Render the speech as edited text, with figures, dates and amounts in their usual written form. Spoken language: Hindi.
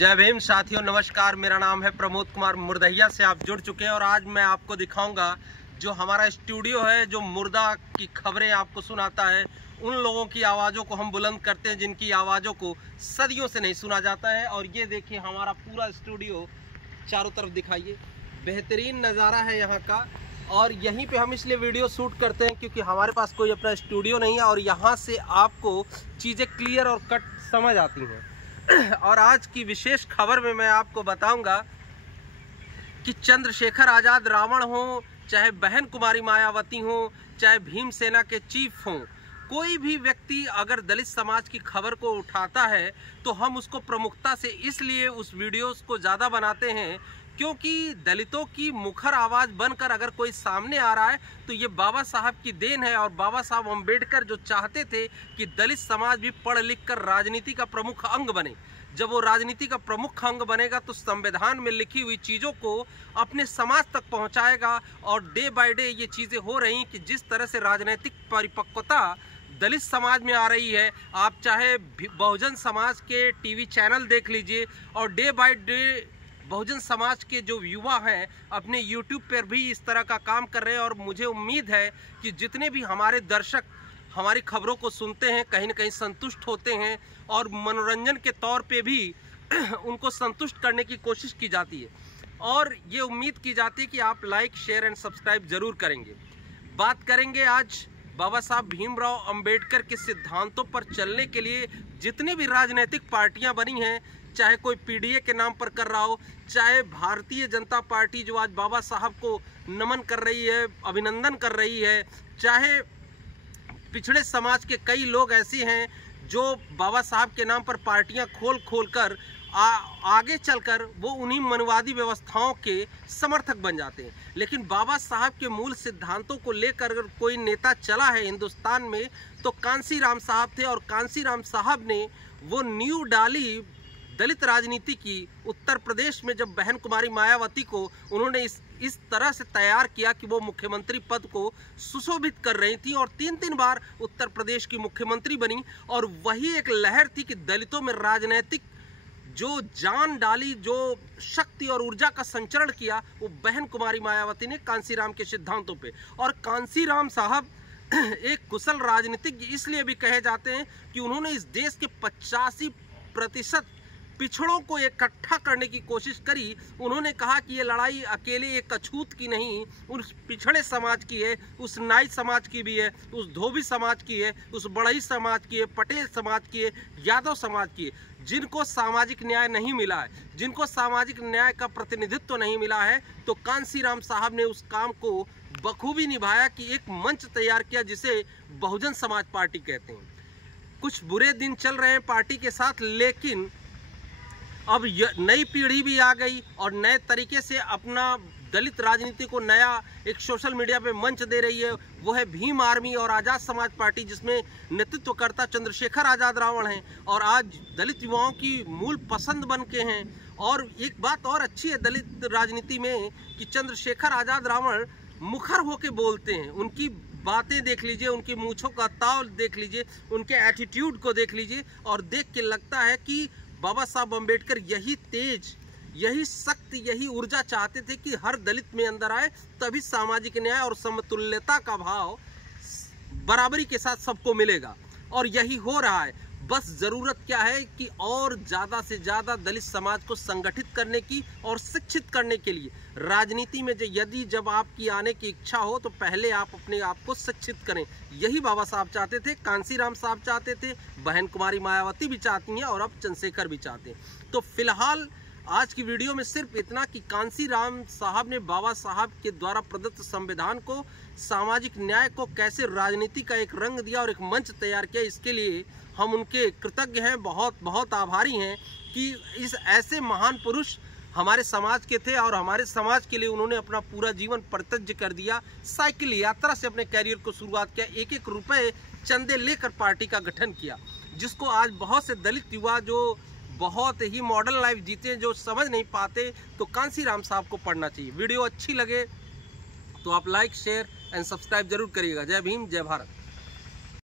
जय भीम साथियों, नमस्कार। मेरा नाम है प्रमोद कुमार। मुर्दहिया से आप जुड़ चुके हैं और आज मैं आपको दिखाऊंगा जो हमारा स्टूडियो है, जो मुर्दा की खबरें आपको सुनाता है। उन लोगों की आवाज़ों को हम बुलंद करते हैं जिनकी आवाज़ों को सदियों से नहीं सुना जाता है। और ये देखिए हमारा पूरा स्टूडियो, चारों तरफ दिखाइए, बेहतरीन नज़ारा है यहाँ का। और यहीं पे हम इसलिए वीडियो शूट करते हैं क्योंकि हमारे पास कोई अपना स्टूडियो नहीं है और यहाँ से आपको चीज़ें क्लियर और कट समझ आती हैं। और आज की विशेष खबर में मैं आपको बताऊंगा कि चंद्रशेखर आज़ाद रावण हो, चाहे बहन कुमारी मायावती हो, चाहे भीमसेना के चीफ हों, कोई भी व्यक्ति अगर दलित समाज की खबर को उठाता है तो हम उसको प्रमुखता से इसलिए उस वीडियोस को ज़्यादा बनाते हैं क्योंकि दलितों की मुखर आवाज़ बनकर अगर कोई सामने आ रहा है तो ये बाबा साहब की देन है। और बाबा साहब अम्बेडकर जो चाहते थे कि दलित समाज भी पढ़ लिख कर राजनीति का प्रमुख अंग बने, जब वो राजनीति का प्रमुख अंग बनेगा तो संविधान में लिखी हुई चीज़ों को अपने समाज तक पहुंचाएगा। और डे बाय डे ये चीज़ें हो रही कि जिस तरह से राजनीतिक परिपक्वता दलित समाज में आ रही है, आप चाहे बहुजन समाज के टीवी चैनल देख लीजिए और day by day Bahujan Samaj के जो युवा हैं अपने यूट्यूब पर भी इस तरह का काम कर रहे हैं। और मुझे उम्मीद है कि जितने भी हमारे दर्शक हमारी खबरों को सुनते हैं कहीं न कहीं संतुष्ट होते हैं और मनोरंजन के तौर पे भी उनको संतुष्ट करने की कोशिश की जाती है। और ये उम्मीद की जाती है कि आप लाइक, शेयर एंड सब्सक्राइब जरूर करेंगे। बात करेंगे आज बाबा साहब भीमराव अंबेडकर के सिद्धांतों पर चलने के लिए जितनी भी राजनीतिक पार्टियां बनी हैं, चाहे कोई पीडीए के नाम पर कर रहा हो, चाहे भारतीय जनता पार्टी जो आज बाबा साहब को नमन कर रही है, अभिनंदन कर रही है, चाहे पिछड़े समाज के कई लोग ऐसे हैं जो बाबा साहब के नाम पर पार्टियां खोल कर आगे चलकर वो उन्हीं मनवादी व्यवस्थाओं के समर्थक बन जाते हैं। लेकिन बाबा साहब के मूल सिद्धांतों को लेकर अगर कोई नेता चला है हिंदुस्तान में तो कांसीराम साहब थे। और कांसीराम साहब ने वो नींव डाली दलित राजनीति की। उत्तर प्रदेश में जब बहन कुमारी मायावती को उन्होंने इस तरह से तैयार किया कि वो मुख्यमंत्री पद को सुशोभित कर रही थी और 3 बार उत्तर प्रदेश की मुख्यमंत्री बनी। और वही एक लहर थी कि दलितों में राजनीतिक जो जान डाली, जो शक्ति और ऊर्जा का संचरण किया, वो बहन कुमारी मायावती ने कांसीराम के सिद्धांतों पे। और कांसीराम साहब एक कुशल राजनीतिज्ञ इसलिए भी कहे जाते हैं कि उन्होंने इस देश के 85% पिछड़ों को इकट्ठा करने की कोशिश करी। उन्होंने कहा कि ये लड़ाई अकेले एक अछूत की नहीं, उस पिछड़े समाज की है, उस नाई समाज की भी है, उस धोबी समाज की है, उस बढ़ई समाज की है, पटेल समाज की है, यादव समाज की है, जिनको सामाजिक न्याय नहीं मिला है, जिनको सामाजिक न्याय का प्रतिनिधित्व नहीं मिला है। तो कांसीराम साहब ने उस काम को बखूबी निभाया कि एक मंच तैयार किया जिसे बहुजन समाज पार्टी कहते हैं। कुछ बुरे दिन चल रहे हैं पार्टी के साथ, लेकिन अब नई पीढ़ी भी आ गई और नए तरीके से अपना दलित राजनीति को नया एक सोशल मीडिया पे मंच दे रही है। वो है भीम आर्मी और आज़ाद समाज पार्टी, जिसमें नेतृत्वकर्ता चंद्रशेखर आज़ाद रावण हैं और आज दलित युवाओं की मूल पसंद बन के हैं। और एक बात और अच्छी है दलित राजनीति में कि चंद्रशेखर आज़ाद रावण मुखर होके बोलते हैं। उनकी बातें देख लीजिए, उनकी मूँछों का ताव देख लीजिए, उनके एटीट्यूड को देख लीजिए और देख के लगता है कि बाबा साहब अम्बेडकर यही तेज, यही शक्ति, यही ऊर्जा चाहते थे कि हर दलित में अंदर आए, तभी सामाजिक न्याय और समतुल्यता का भाव बराबरी के साथ सबको मिलेगा। और यही हो रहा है। बस ज़रूरत क्या है कि और ज़्यादा से ज़्यादा दलित समाज को संगठित करने की और शिक्षित करने के लिए राजनीति में जब आपकी आने की इच्छा हो तो पहले आप अपने आप को शिक्षित करें। यही बाबा साहब चाहते थे, कांसीराम साहब चाहते थे, बहन कुमारी मायावती भी चाहती हैं और अब चंद्रशेखर भी चाहते हैं। तो फिलहाल आज की वीडियो में सिर्फ इतना कि कांसीराम साहब ने बाबा साहब के द्वारा प्रदत्त संविधान को, सामाजिक न्याय को कैसे राजनीति का एक रंग दिया और एक मंच तैयार किया, इसके लिए हम उनके कृतज्ञ हैं, बहुत बहुत आभारी हैं कि इस ऐसे महान पुरुष हमारे समाज के थे और हमारे समाज के लिए उन्होंने अपना पूरा जीवन परित्यज्य कर दिया। साइकिल यात्रा से अपने कैरियर को शुरुआत किया, 1-1 रुपए चंदे लेकर पार्टी का गठन किया, जिसको आज बहुत से दलित युवा जो बहुत ही मॉडर्न लाइफ जीते, जो समझ नहीं पाते, तो कांसीराम साहब को पढ़ना चाहिए। वीडियो अच्छी लगे तो आप लाइक, शेयर एंड सब्सक्राइब जरूर करिएगा। जय भीम, जय भारत।